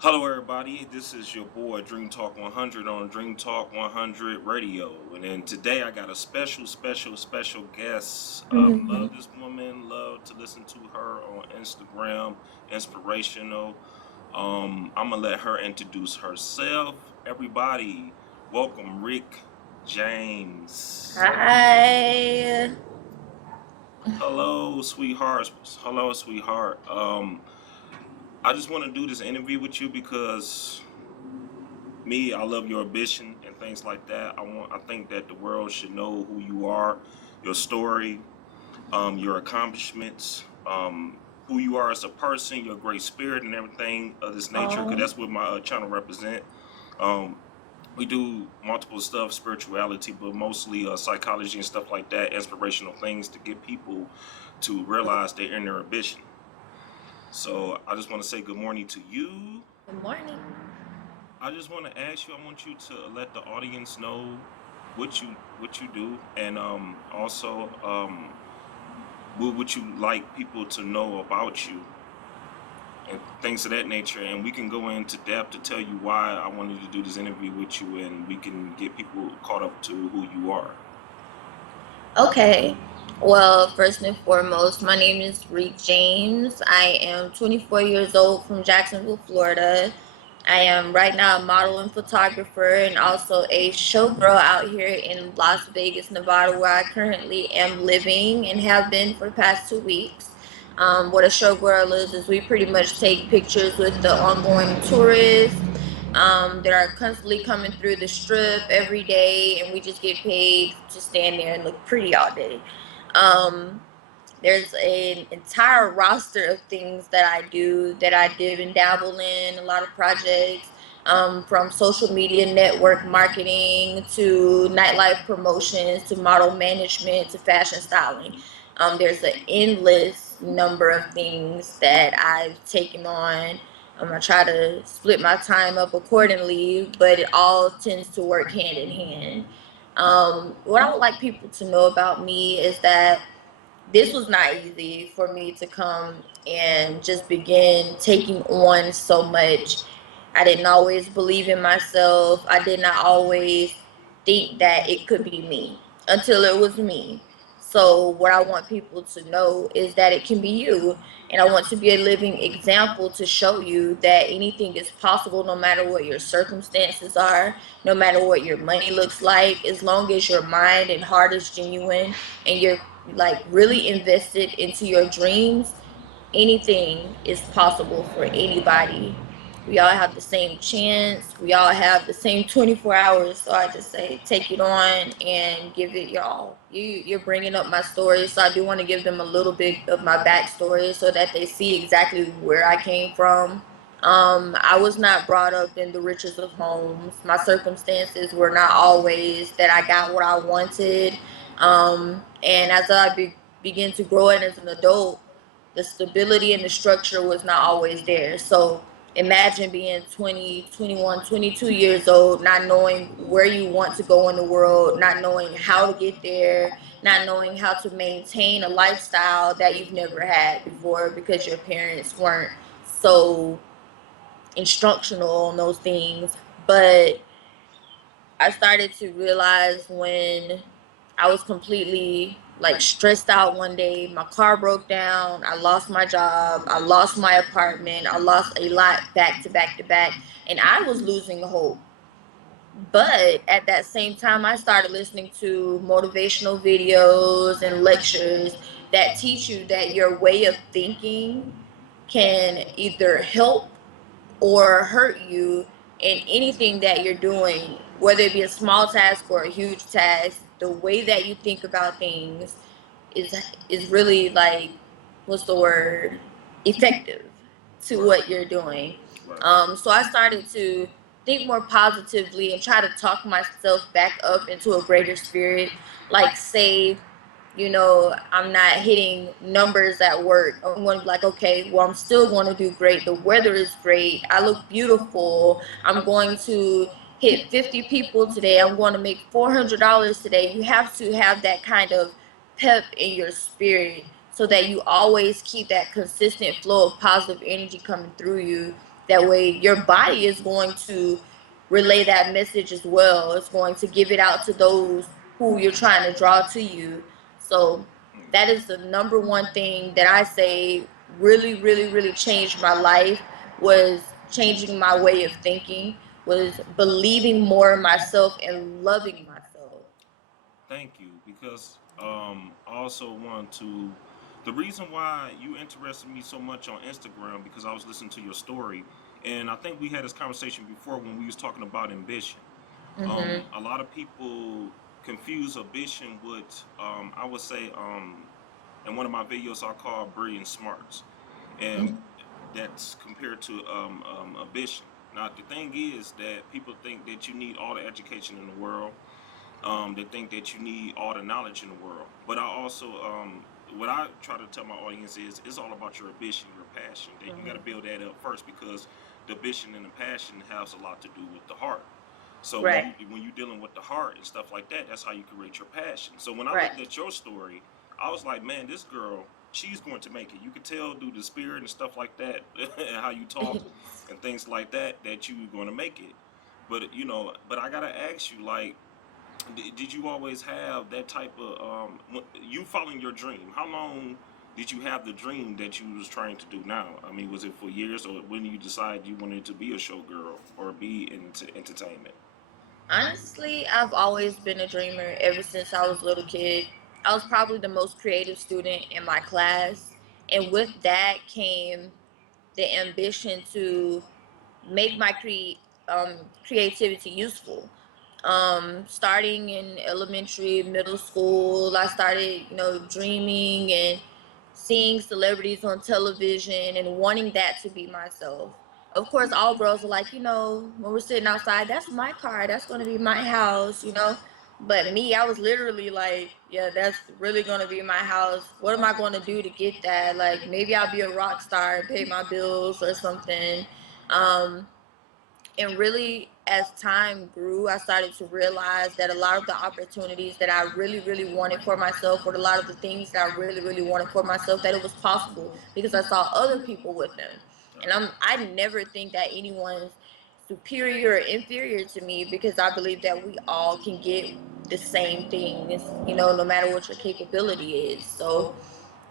Hello, everybody. This is your boy Dream Talk 100 on Dream Talk 100 Radio, and then today I got a special guest. Mhm. Love this woman. Love to listen to her on Instagram. Inspirational. I'm gonna let her introduce herself. Everybody, welcome Rick James. Hi. Hello, sweetheart. Hello, sweetheart. I just want to do this interview with you because I love your ambition and things like that. I think that the world should know who you are, your story, your accomplishments, who you are as a person, your great spirit, and everything of this nature. Because Oh, that's what my channel represent. Um, we do multiple stuff, spirituality, but mostly psychology and stuff like that, inspirational things to get people to realize their inner ambition. So I just want to say good morning to you. good morning. I just want to ask you. I want you to let the audience know what you do, and also what would you like people to know about you and things of that nature. And we can go into depth to tell you why I wanted to do this interview with you, and we can get people caught up to who you are. Okay. Well, first and foremost, my name is Reek James. I am 24 years old from Jacksonville, Florida. I am right now a model and photographer and also a showgirl out here in Las Vegas, Nevada, where I currently am living and have been for the past 2 weeks. What a showgirl is we pretty much take pictures with the ongoing tourists that are constantly coming through the strip every day, and we just get paid to stand there and look pretty all day. Um, there's an entire roster of things that I do that I dip and dabble in, a lot of projects. From social media network marketing to nightlife promotions to model management to fashion styling. There's an endless number of things that I've taken on. I try to split my time up accordingly, but it all tends to work hand in hand. What I would like people to know about me is that this was not easy for me to come and just begin taking on so much. I didn't always believe in myself. I did not always think that it could be me until it was me. So, what I want people to know is that it can be you. And I want to be a living example to show you that anything is possible no matter what your circumstances are, no matter what your money looks like, as long as your mind and heart is genuine and you're like really invested into your dreams, anything is possible for anybody. We all have the same chance. We all have the same 24 hours. So I just say take it on and give it y'all. You're bringing up my story, so I do want to give them a little bit of my backstory so that they see exactly where I came from. I was not brought up in the richest of homes. My circumstances were not always that I got what I wanted. And as began to grow and as an adult, the stability and the structure was not always there. So imagine being 20, 21, 22 years old, not knowing where you want to go in the world, not knowing how to get there, not knowing how to maintain a lifestyle that you've never had before because your parents weren't so instructional on those things. But I started to realize when I was completely like stressed out one day, my car broke down, I lost my job, I lost my apartment, I lost a lot back to back to back, and I was losing hope. But at that same time, I started listening to motivational videos and lectures that teach you that your way of thinking can either help or hurt you in anything that you're doing, whether it be a small task or a huge task. The way that you think about things is is really like, what's the word, effective to Right, what you're doing. right, So I started to think more positively and try to talk myself back up into a greater spirit. Like, say, I'm not hitting numbers at work. I'm going to be like, okay, well, I'm still going to do great. The weather is great. I look beautiful. I'm going to hit 50 people today. I'm going to make $400 today. You have to have that kind of pep in your spirit so that you always keep that consistent flow of positive energy coming through you. That way, your body is going to relay that message as well. It's going to give it out to those who you're trying to draw to you. So that is the number one thing that I say really, really, really changed my life, was changing my way of thinking, was believing more in myself and loving myself. Thank you, because I also want to. The reason why you interested me so much on Instagram because I was listening to your story, and I think we had this conversation before when we was talking about ambition. Mhm. A lot of people confuse ambition with, I would say, in one of my videos I call brilliant smarts, and that's compared to ambition. Now the thing is that people think that you need all the education in the world. They think that you need all the knowledge in the world. But I also, what I try to tell my audience is, it's all about your ambition, your passion. That you got to Mhm. build that up first, because the ambition and the passion has a lot to do with the heart. So Right. when you're dealing with the heart and stuff like that, that's how you create your passion. So when I Right. looked at your story, I was like, man, this girl, she's going to make it. You could tell through the spirit and stuff like that, and how you talk and things like that, that you're going to make it. But but I gotta ask you, like, did you always have that type of you following your dream? How long did you have the dream that you was trying to do now? I mean, was it for years, or when you decided you wanted to be a showgirl or be into entertainment? Honestly, I've always been a dreamer ever since I was a little kid. I was probably the most creative student in my class, and with that came the ambition to make my creativity useful. Starting in elementary, middle school, I started, dreaming and seeing celebrities on television and wanting that to be myself. Of course, all girls are like, when we're sitting outside, that's my car, that's going to be my house. But me, I was literally like, yeah, that's really going to be my house. What am I going to do to get that? Like, maybe I'll be a rock star and pay my bills or something. Um, and really, as time grew, I started to realize that a lot of the opportunities that I really, really wanted for myself, or a lot of the things that I really, really wanted for myself, that it was possible because I saw other people with them. And I never think that anyone's superior or inferior to me, because I believe that we all can get the same things, no matter what your capability is. So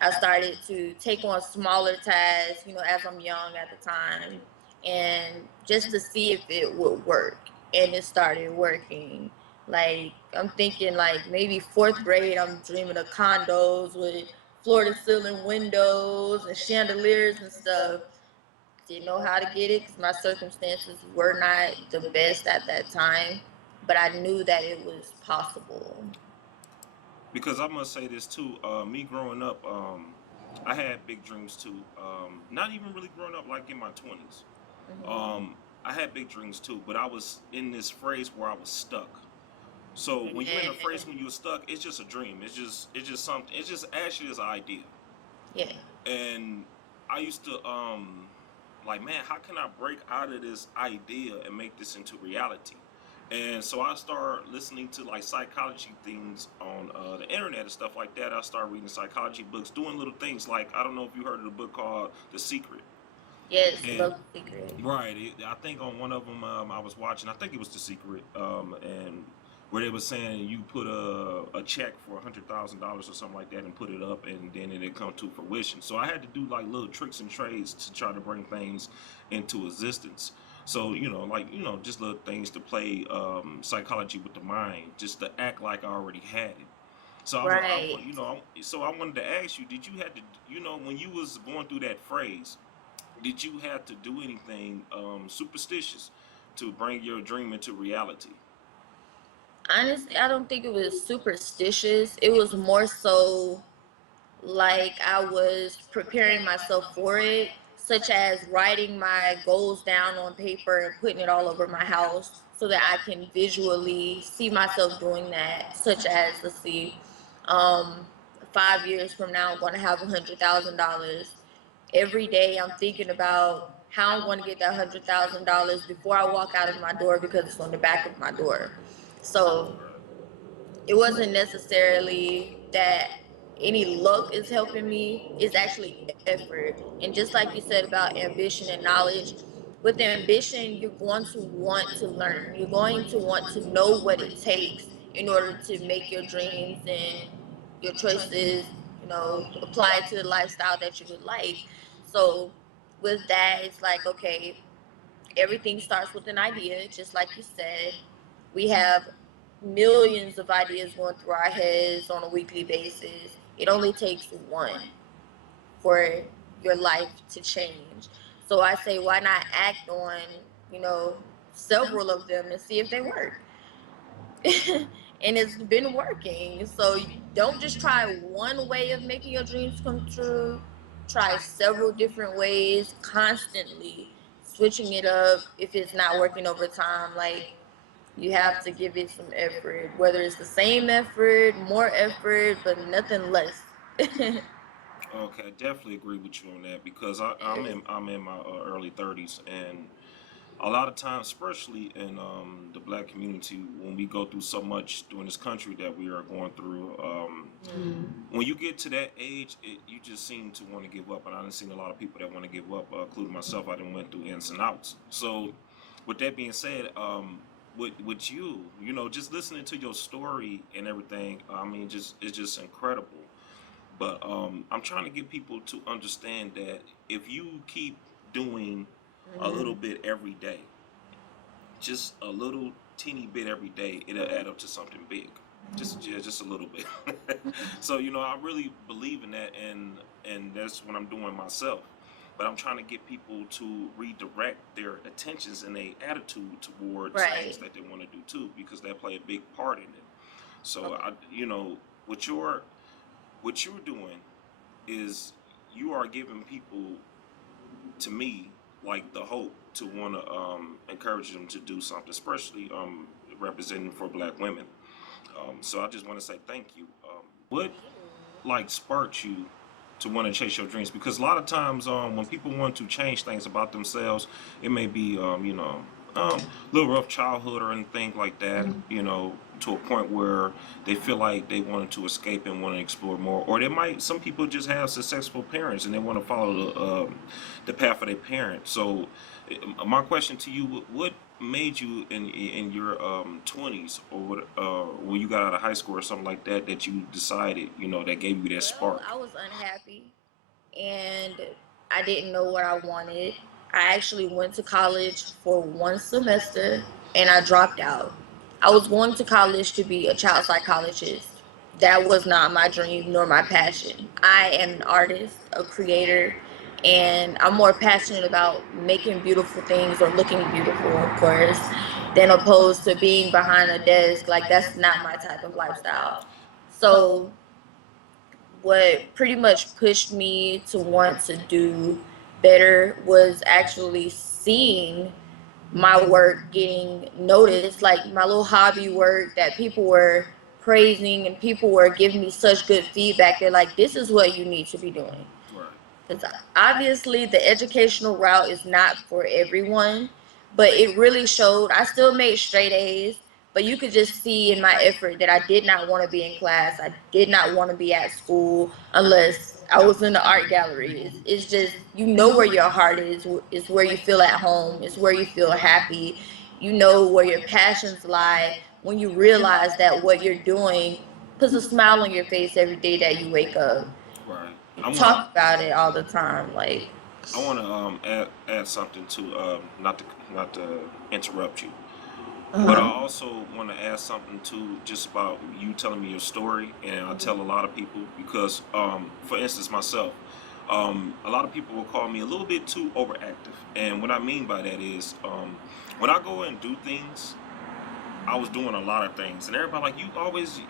I started to take on smaller tasks, as I'm young at the time, and just to see if it would work. And it started working. Like, I'm thinking, like, maybe fourth grade, I'm dreaming of condos with floor to ceiling windows and chandeliers and stuff. Didn't know how to get it because my circumstances were not the best at that time, but I knew that it was possible. Because I must say this too. Me growing up, I had big dreams too. Not even really growing up like in my 20s. Hmm. Um, I had big dreams too, but I was in this phrase where I was stuck. So when you're in a Yeah. phrase when you're stuck, it's just a dream. It's just something. It's just actually this idea. Yeah. And I used to like, man, how can I break out of this idea and make this into reality? And so I started listening to like psychology things on the internet and stuff like that. I started reading psychology books, doing little things like, I don't know if you heard of the book called The Secret. Yes, And love the secret. right, I think on one of them I was watching. I think it was The Secret, and where they were saying you put a check for $100,000 or something like that and put it up, and then it come to fruition. So I had to do like little tricks and trades to try to bring things into existence. So like just little things to play psychology with the mind, just to act like I already had it. So Right. so I wanted to ask you, did you have to, when you was going through that phrase, did you have to do anything superstitious to bring your dream into reality? Honestly, I don't think it was superstitious. It was more so like I was preparing myself for it, such as writing my goals down on paper and putting it all over my house so that I can visually see myself doing that. Such as, let's see, um, 5 years from now, I'm going to have $100,000. Every day, I'm thinking about how I'm going to get that $100,000 before I walk out of my door, because it's on the back of my door. So it wasn't necessarily that any luck is helping me. It's actually effort. And just like you said about ambition and knowledge, with ambition, you're going to want to learn. You're going to want to know what it takes in order to make your dreams and your choices, apply to the lifestyle that you would like. So with that, it's like, okay, everything starts with an idea, just like you said. We have millions of ideas going through our heads on a weekly basis. It only takes one for your life to change. So I say, why not act on, you know, several of them and see if they work? And it's been working. So don't just try one way of making your dreams come true. Try several different ways constantly, switching it up if it's not working over time. Like, you have to give it some effort, whether it's the same effort, more effort, but nothing less. Okay, I definitely agree with you on that because I'm in my early 30s, and a lot of times, especially in the black community, when we go through so much during this country that we are going through, when you get to that age, you just seem to want to give up. And I've seen a lot of people that want to give up, including myself. I done went through ins and outs. So, with that being said, with you, just listening to your story and everything, I mean, just it's just incredible. But I'm trying to get people to understand that if you keep doing a little Mhm. bit every day, just a little teeny bit every day, it'll add up to something big. Just yeah, just a little bit. So I really believe in that, and that's what I'm doing myself. But I'm trying to get people to redirect their attentions and their attitude towards things Right. that they want to do too, because they play a big part in it. So Okay. what you're doing is you are giving people, to me, like the hope to want to encourage them to do something, especially representing for black women. So I just want to say thank you. What Thank you. like sparked you to want to chase your dreams? Because a lot of times, when people want to change things about themselves, it may be, a little rough childhood or anything like that. To a point where they feel like they wanted to escape and want to explore more, or they might. Some people just have successful parents and they want to follow the path of their parents. So, my question to you: what made you in your 20s, or what, when you got out of high school or something like that, that you decided, that gave you that Well, spark? I was unhappy and I didn't know what I wanted. I actually went to college for one semester and I dropped out. I was going to college to be a child psychologist. That was not my dream nor my passion. I am an artist, a creator, and I'm more passionate about making beautiful things or looking beautiful, of course, than opposed to being behind a desk. Like, that's not my type of lifestyle. So what pretty much pushed me to want to do better was actually seeing my work getting noticed, like my little hobby work that people were praising and people were giving me such good feedback. They're like, this is what you need to be doing. Right. Because obviously the educational route is not for everyone, but it really showed. I still made straight A's, but you could just see in my effort that I did not want to be in class. I did not want to be at school unless I was in the art gallery. It's just, where your heart is where you feel at home, it's where you feel happy. You know where your passions lie when you realize that what you're doing puts a smile on your face every day that you wake up. Right. You I want to talk about it all the time. Like, I want to add something to, not to interrupt you, but I uh-huh. also want to add something to just about you telling me your story, and I tell a lot of people because, for instance, myself, a lot of people will call me a little bit too overactive, and what I mean by that is, when I go and do things, I was doing a lot of things, and everybody like, you always,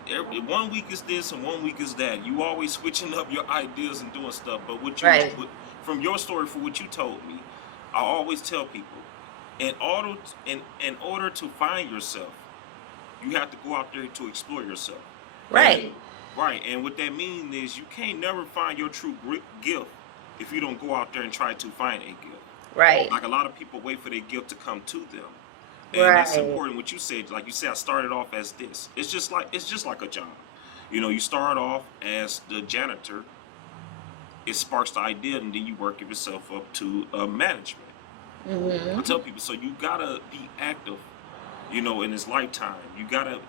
one week is this and one week is that. You always switching up your ideas and doing stuff. But Right. from your story, for what you told me, I always tell people, in order to find yourself, you have to go out there to explore yourself. And Right. right, and what that means is you can't never find your true gift if you don't go out there and try to find a gift. Right. Like a lot of people wait for their gift to come to them, and that's Right. important. What you said, like you said, I started off as this. It's just like a job. You start off as the janitor. It sparks the idea, and then you work yourself up to management. I Mhm. tell people, so you gotta be active, you know, in his lifetime. You gotta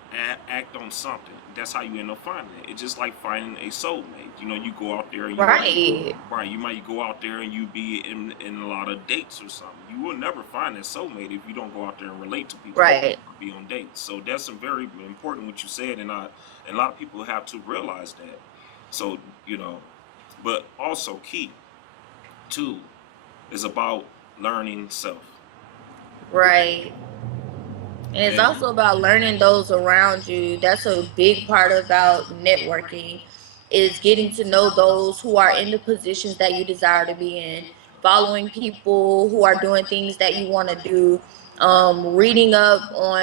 act on something. That's how you end up finding it. It's just like finding a soulmate. You know, you go out there and you might, Right. right, you might go out there and you be in a lot of dates or something. You will never find a soulmate if you don't go out there and relate to people Right. or be on dates. So that's some very important what you said, and a lot of people have to realize that. So you know, but also key too is about learning self. Right. And it's And also about learning those around you. That's a big part about networking, is getting to know those who are in the positions that you desire to be in, following people who are doing things that you want to do, reading up on,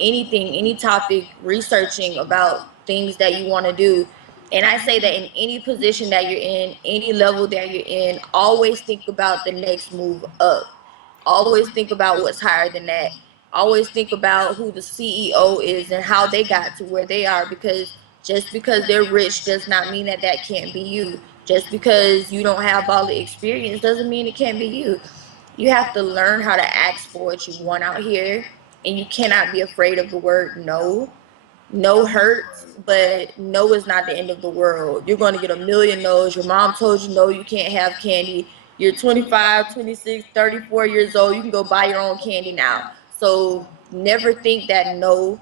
anything, any topic, researching about things that you want to do. And I say that in any position that you're in, any level that you're in, always think about the next move up. Always think about what's higher than that. Always think about who the CEO is and how they got to where they are, because just because they're rich does not mean that that can't be you. Just because you don't have all the experience doesn't mean it can't be you. You have to learn how to ask for what you want out here, and you cannot be afraid of the word no. No hurts, but no is not the end of the world. You're going to get a million no's. Your mom told you no, you can't have candy. You're 25, 26, 34 years old. You can go buy your own candy now. So never think that no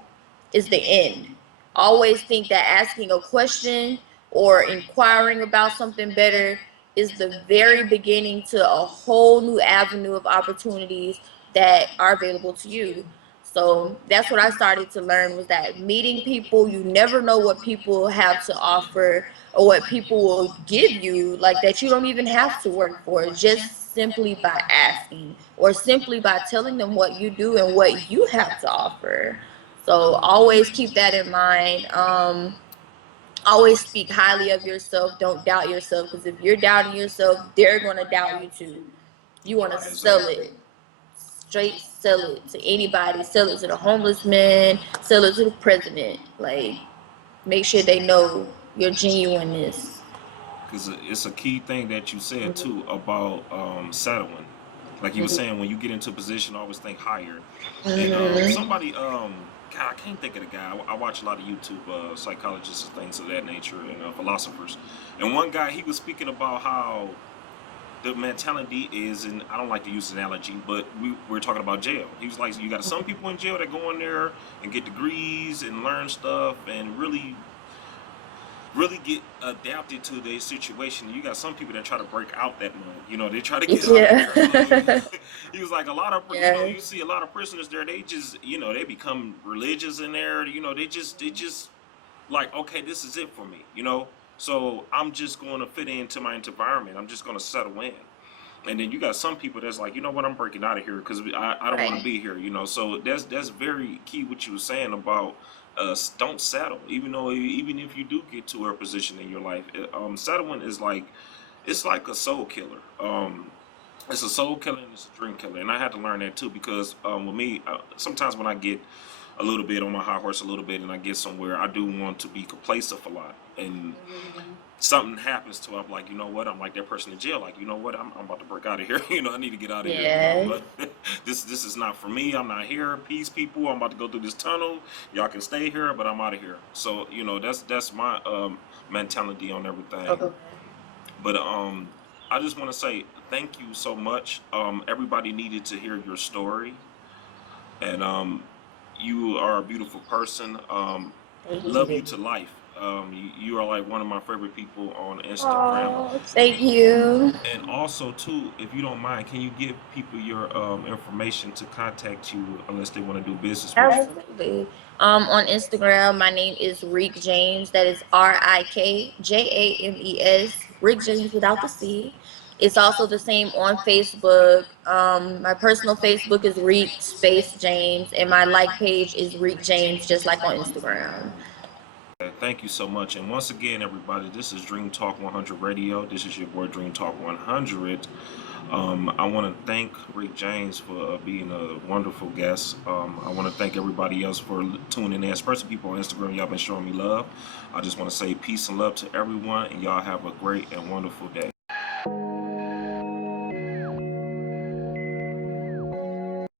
is the end. Always think that asking a question or inquiring about something better is the very beginning to a whole new avenue of opportunities that are available to you. So that's what I started to learn, was that meeting people, you never know what people have to offer or what people will give you, like that you don't even have to work for, just simply by asking or simply by telling them what you do and what you have to offer. So always keep that in mind. Always speak highly of yourself. Don't doubt yourself, because if you're doubting yourself, they're going to doubt you too. You want to sell exactly. it, straight sell it to anybody, sell it to the homeless man, sell it to the president. Like, make sure they know your genuineness. Because it's a key thing that you said too about settling. Like you were saying, when you get into a position, always think higher. And Mm-hmm. somebody, God, I can't think of the guy. I watch a lot of YouTube psychologists and things of that nature, and philosophers. And one guy, he was speaking about how the mentality is, and I don't like to use an analogy, but we're talking about jail. He was like, you got some people in jail that go in there and get degrees and learn stuff and really get adapted to their situation. You got some people that try to break out that mud. You know, they try to get out of Yeah. there. So he was like, a lot of, you know, Yes. you see a lot of prisoners there. They just, you know, they become religious in there. You know, they just like, okay, this is it for me. You know, so I'm just going to fit into my environment. I'm just going to settle in. And then you got some people that's like, you know what, I'm breaking out of here because I don't want to Right. be here, you know. So that's very key what you were saying about don't settle, even though even if you do get to a position in your life, settling is like it's like a soul killer. It's a soul killer and it's a dream killer, and I had to learn that too because with me, sometimes when I get a little bit on my high horse a little bit and I get somewhere, I do want to be complacent a lot and something happens to I'm like, you know what? I'm like that person in jail. Like, you know what? I'm about to break out of here. You know, I need to get out of here. You know, Yes. but this is not for me. I'm not here. Peace, people. I'm about to go through this tunnel. Y'all can stay here, but I'm out of here. So you know, that's my mentality on everything. Okay. But I just want to say thank you so much. Everybody needed to hear your story, and you are a beautiful person. Thank Love you you. to life. You are like one of my favorite people on Instagram. Oh, thank you. And also, too, if you don't mind, can you give people your information to contact you unless they want to do business with you? Absolutely. On Instagram, my name is Rick James. That is RikJames. Rick James without the C. It's also the same on Facebook. My personal Facebook is Reek Space James, and my like page is Reek James, just like on Instagram. Thank you so much. And once again, everybody, this is Dream Talk 100 Radio. This is your boy Dream Talk 100. I want to thank Rick James for being a wonderful guest. I want to thank everybody else for tuning in, especially people on Instagram. Y'all been showing me love. I just want to say peace and love to everyone, and y'all have a great and wonderful day.